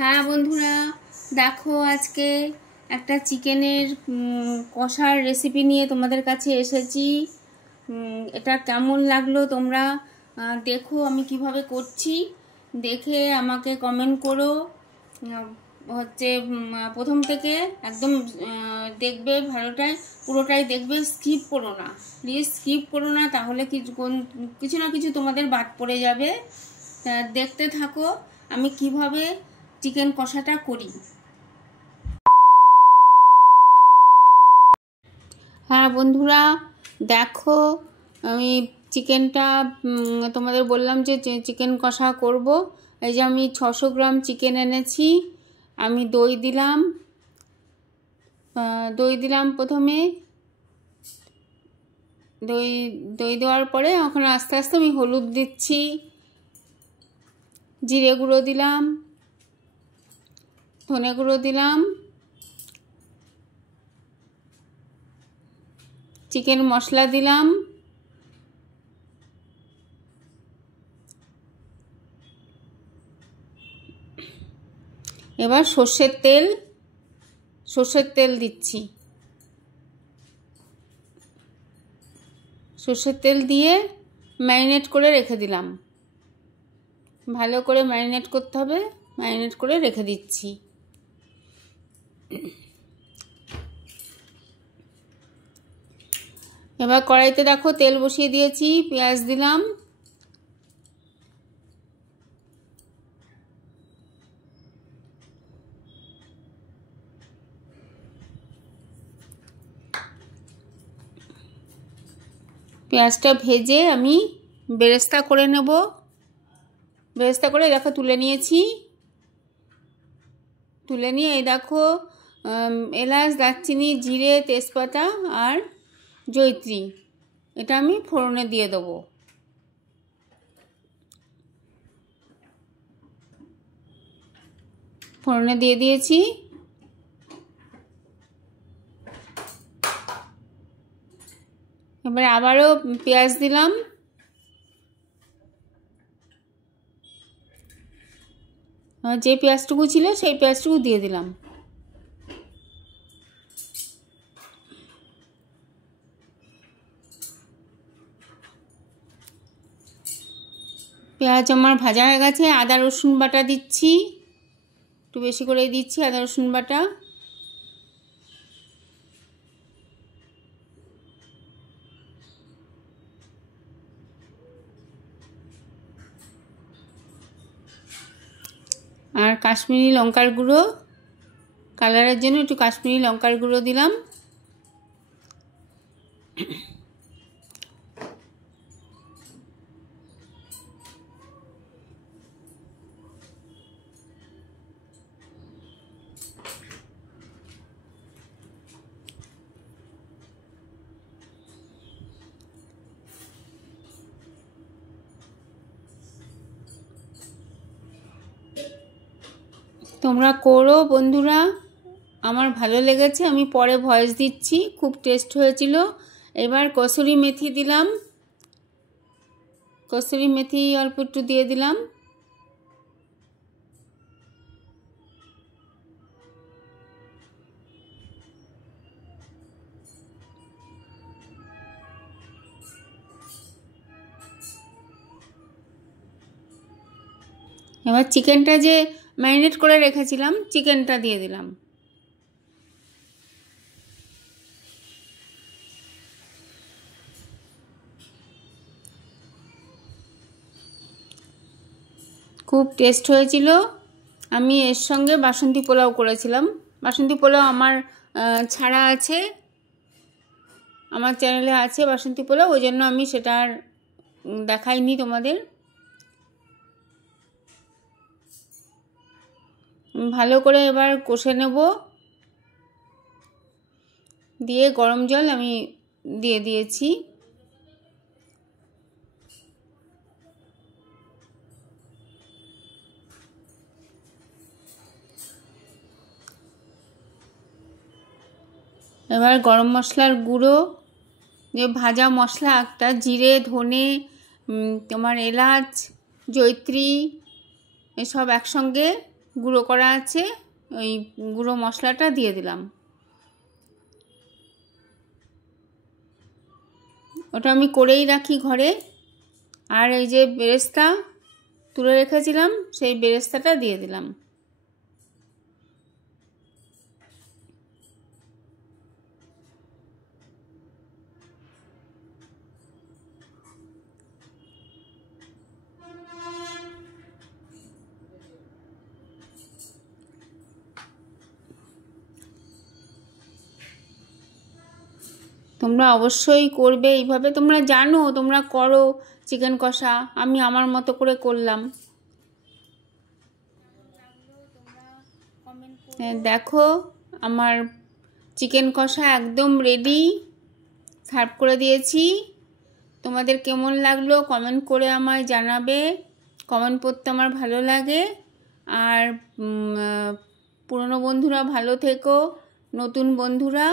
হ্যাঁ বন্ধুরা, দেখো আজকে একটা চিকেনের কষার রেসিপি নিয়ে তোমাদের কাছে এসেছি। এটা কেমন লাগলো তোমরা দেখো আমি কিভাবে করছি, দেখে আমাকে কমেন্ট করো। হচ্ছে প্রথম থেকে একদম দেখবে, পুরোটাই দেখবে, স্কিপ করো না প্লিজ, স্কিপ করো না, তাহলে কিছু না কিছু তোমাদের বাদ পড়ে যাবে। তা দেখতে থাকো আমি কিভাবে চিকেন কষাটা করি। হ্যাঁ বন্ধুরা, দেখো আমি চিকেনটা তোমাদের বললাম যে চিকেন কষা করব। এই যে আমি 600 গ্রাম চিকেন এনেছি। আমি দই দিলাম প্রথমে। দই দেওয়ার পরে এখন আস্তে আস্তে আমি হলুদ দিচ্ছি, জিরে গুঁড়ো দিলাম, ধনে গুঁড়ো দিলাম, চিকেন মশলা দিলাম, এবার সর্ষের তেল দিচ্ছি। সর্ষের তেল দিয়ে ম্যারিনেট করে রেখে দিলাম। ভালো করে ম্যারিনেট করতে হবে, ম্যারিনেট করে রেখে দিচ্ছি। এবার কড়াইতে দেখো তেল বসিয়ে দিয়েছি, পেঁয়াজ দিলাম, পেঁয়াজটা ভেজে আমি বেরেস্তা করে নেব। বেরেস্তা করে দেখো তুলে নিয়েছি। তুলে নিয়ে এই দেখো এলাচ, দারচিনি, জিরে, তেজপাতা আর জয়িত্রী, এটা আমি ফোড়নে দিয়ে দেবো। ফোড়নে দিয়ে দিয়েছি। এবারে আবারও পেঁয়াজ দিলাম, যে পেঁয়াজটুকু ছিল সেই পেঁয়াজটুকু দিয়ে দিলাম। পেঁয়াজ আমার ভাজা হয়ে গেছে। আদা রসুন বাটা দিচ্ছি, একটু বেশি করে দিচ্ছি আদা রসুন বাটা। আর কাশ্মীরি লঙ্কার গুঁড়ো, কালারের জন্য একটু কাশ্মীরি লঙ্কার গুঁড়ো দিলাম। তোমরা করো বন্ধুরা, আমার ভালো লেগেছে, আমি পরে ভয়েস দিচ্ছি, খুব টেস্ট হয়েছিল। এবার কসুরি মেথি দিলাম, কসুরি মেথি অল্প একটু দিয়ে দিলাম। এবার চিকেনটা যে ম্যারিনেট করে রেখেছিলাম, চিকেনটা দিয়ে দিলাম। খুব টেস্ট হয়েছিল। আমি এর সঙ্গে বাসন্তী পোলাও করেছিলাম। বাসন্তী পোলাও আমার ছাড়া আছে, আমার চ্যানেলে আছে বাসন্তী পোলাও, ওই জন্য আমি সেটা আর দেখাইনি তোমাদের। ভালো করে এবার কষে নেব, দিয়ে গরম জল আমি দিয়ে দিয়েছি। এবার গরম মশলার গুঁড়ো, যে ভাজা মশলা একটা, জিরে, ধনে, তোমার এলাচ, জয়িত্রী, এসব একসঙ্গে গুঁড়ো করা আছে, ওই গুঁড়ো মশলাটা দিয়ে দিলাম। ওটা আমি করেই রাখি ঘরে। আর এই যে বেরেস্তা তুলে রেখেছিলাম, সেই বেরেস্তাটা দিয়ে দিলাম। তোমরা অবশ্যই করবে এইভাবে, তোমরা জানো, তোমরা করো চিকেন কষা, আমি আমার মতো করে করলাম। দেখো আমার চিকেন কষা একদম রেডি, সার্ভ করে দিয়েছি। তোমাদের কেমন লাগলো কমেন্ট করে আমায় জানাবে, কমেন্ট পড়তে আমার ভালো লাগে। আর পুরনো বন্ধুরা ভালো থেকো, নতুন বন্ধুরা